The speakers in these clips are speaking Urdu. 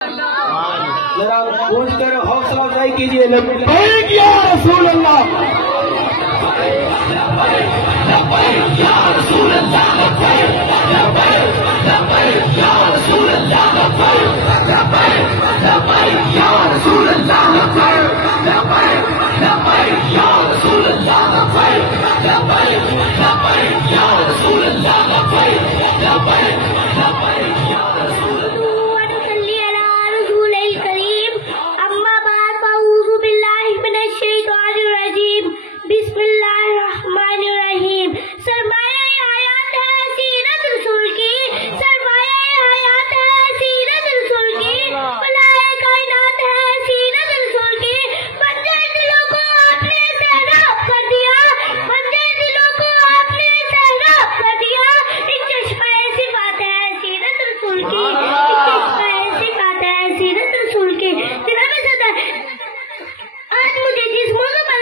ذرا پوچھ کر حوصلہ افزائی کیجیے. لبیک یا رسول اللہ. لبیک یا رسول اللہ. لبیک یا رسول اللہ. لبیک یا رسول اللہ. لبیک یا رسول اللہ. لبیک یا رسول اللہ. بسم اللہ الرحمن الرحیم. سرمایہ حیات ہے سیرت رسول کی، سرمایہ حیات ہے سیرت رسول کی، بلائے کائنات ہے سیرت رسول کی. بندے دلوں کو آپ نے سیراب کر دیا، بندے دلوں کو آپ نے سیراب کر دیا. ایک چشمہ ایسی بات ہے سیرت رسول کی، ایک چشمہ ایسی بات ہے سیرت رسول کی. جناب صدر، آج مجھے جس موضوع پر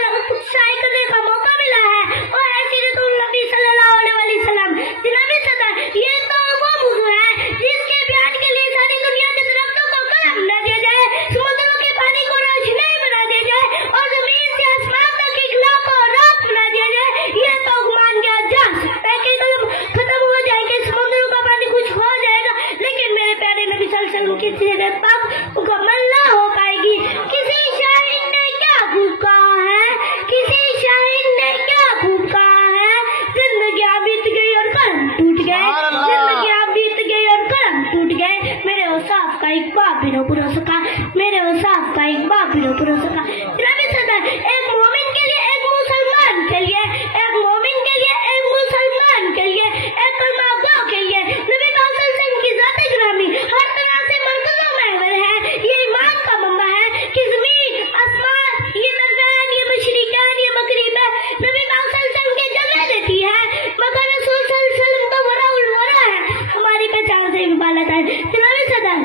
شائع کرنے کا موقع ملا ہے وہ ہے سیرت النبی صلی اللہ علیہ وسلم. جناب صدر، یہ تو وہ موضوع ہے جس کے بیان کے لیے ساری دنیا کے درختوں کو قلم نہ دیا جائے، سمندروں کے پانی کو روشنائی بنا دیا جائے اور زمین سے آسمان تک اخلا کو روک نہ دیا جائے. یہ تو مان گیا جا سکتا ہے کہ قلم ختم ہو جائے گے، سمندروں کا پانی کچھ ہو جائے گا، لیکن میرے پیارے نبی صلی اللہ علیہ وسلم کی سیرت پاک مکمل نہ ہو پائے گی. کسی شاعر نے کیا خوب کہا ہے، کسی شاعر نے کیا خوب کہا ہے، زندگیاں بیت گئی اور قلم ٹوٹ گئے، زندگیاں بیت گئی اور قلم ٹوٹ گئے. میرے اوصاف کا ایک باب بھی نہ پورا سکا، میرے اوصاف کا ایک باب بھی نہ پورا سکا. جناب صدر، ایک مومن کے لیے، ایک مسلمان کے لیے، ایک مومن کے لیے، ایک مسلمان کے لیے، ایک کلمہ گو کے لیے نبی پاک صلی اللہ علیہ وسلم کی ذات گرامی ہر طرح سے مرکز و محور ہے. یہ ایمان کا منبع ہے کہ زمین، آسمان، یہ درمیان، یہ مشرقین، یہ مغرب ہے، نبی پاک صلی اللہ علیہ وسلم کے جلوے دیتی ہے، مگر رسول صلی اللہ علیہ وسلم تو ورا الورا ہے، ہماری پہچان سے بھی بالاتر ہے. جناب صدر،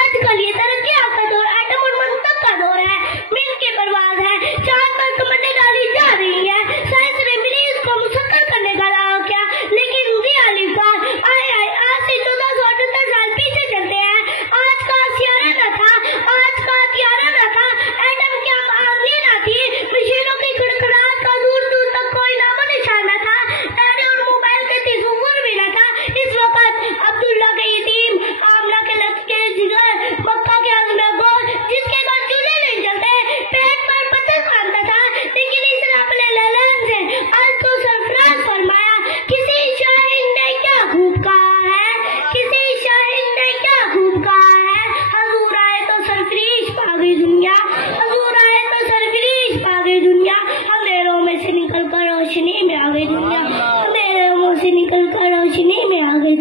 آج کل یہ ترقیات کا دور، ایٹم اور منطق کا دور ہے، مل کے پرواز ہے، چاند پر کمانڈیں ڈالی جا رہی ہے، سائنس نے مریض کو مسخر کرنے کا دعویٰ کیا، لیکن ریالی فار آئے آج سے 1478 سال پیچھے چلتے ہیں. آج کا سیارہ نہ تھا، آج کا ہتھیارہ نہ تھا، ایٹم کیا آگے نہ تھی، مشینوں کی کھڑکھڑاہٹ کا دور دور تک کوئی نام و نشان نہ تھا، ٹیلی اور موبائل کا تصور بھی نہ تھا. اس وقت عبداللہ کے یتیم، آمنہ کے لفظ کے جگر، مکہ کے عظمہ گور، جس کے بعد چولہے نہیں چلتے، پیٹ پر پتھر کھانتا تھا، لیکن اس نے اپنے لالان سے آج کو سرفراز فرمایا. کسی شاعر نے کیا خوب کہا ہے، کسی شاعر نے کیا خوب کہا ہے، حضور آئے تو سرفریش پا گئی دنیا، حضور آئے تو سرفریش پا گئی دنیا. اندھیروں میں سے نکل کر روشنی میں آ گئی دنیا، اندھیروں سے نکل کر روشنی میں آ گئی.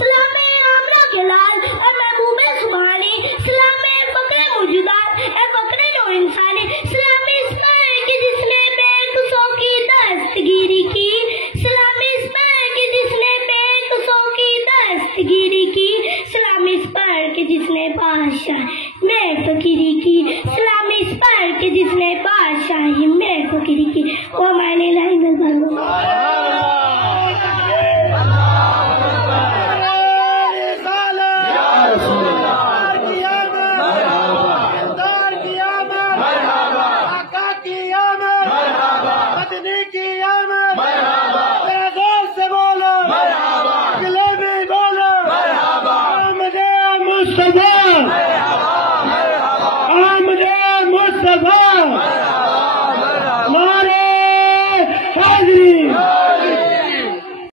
سلام آمنہ کے لال اور محبوب سبحانی، سلام فقر موجودات اے فقر نو انسانی، سلام اسما ہے کہ جس نے بے قصوں کی دستگیری کی، سلام اسما ہے کہ جس نے بے قصوں کی دستگیری کی، سلام اس پر کہ جس نے بادشاہ میں فقیری کی، سلام اس پر کہ جس نے بادشاہی میں فقیری کی. وہ معنی لائی مصطفیٰ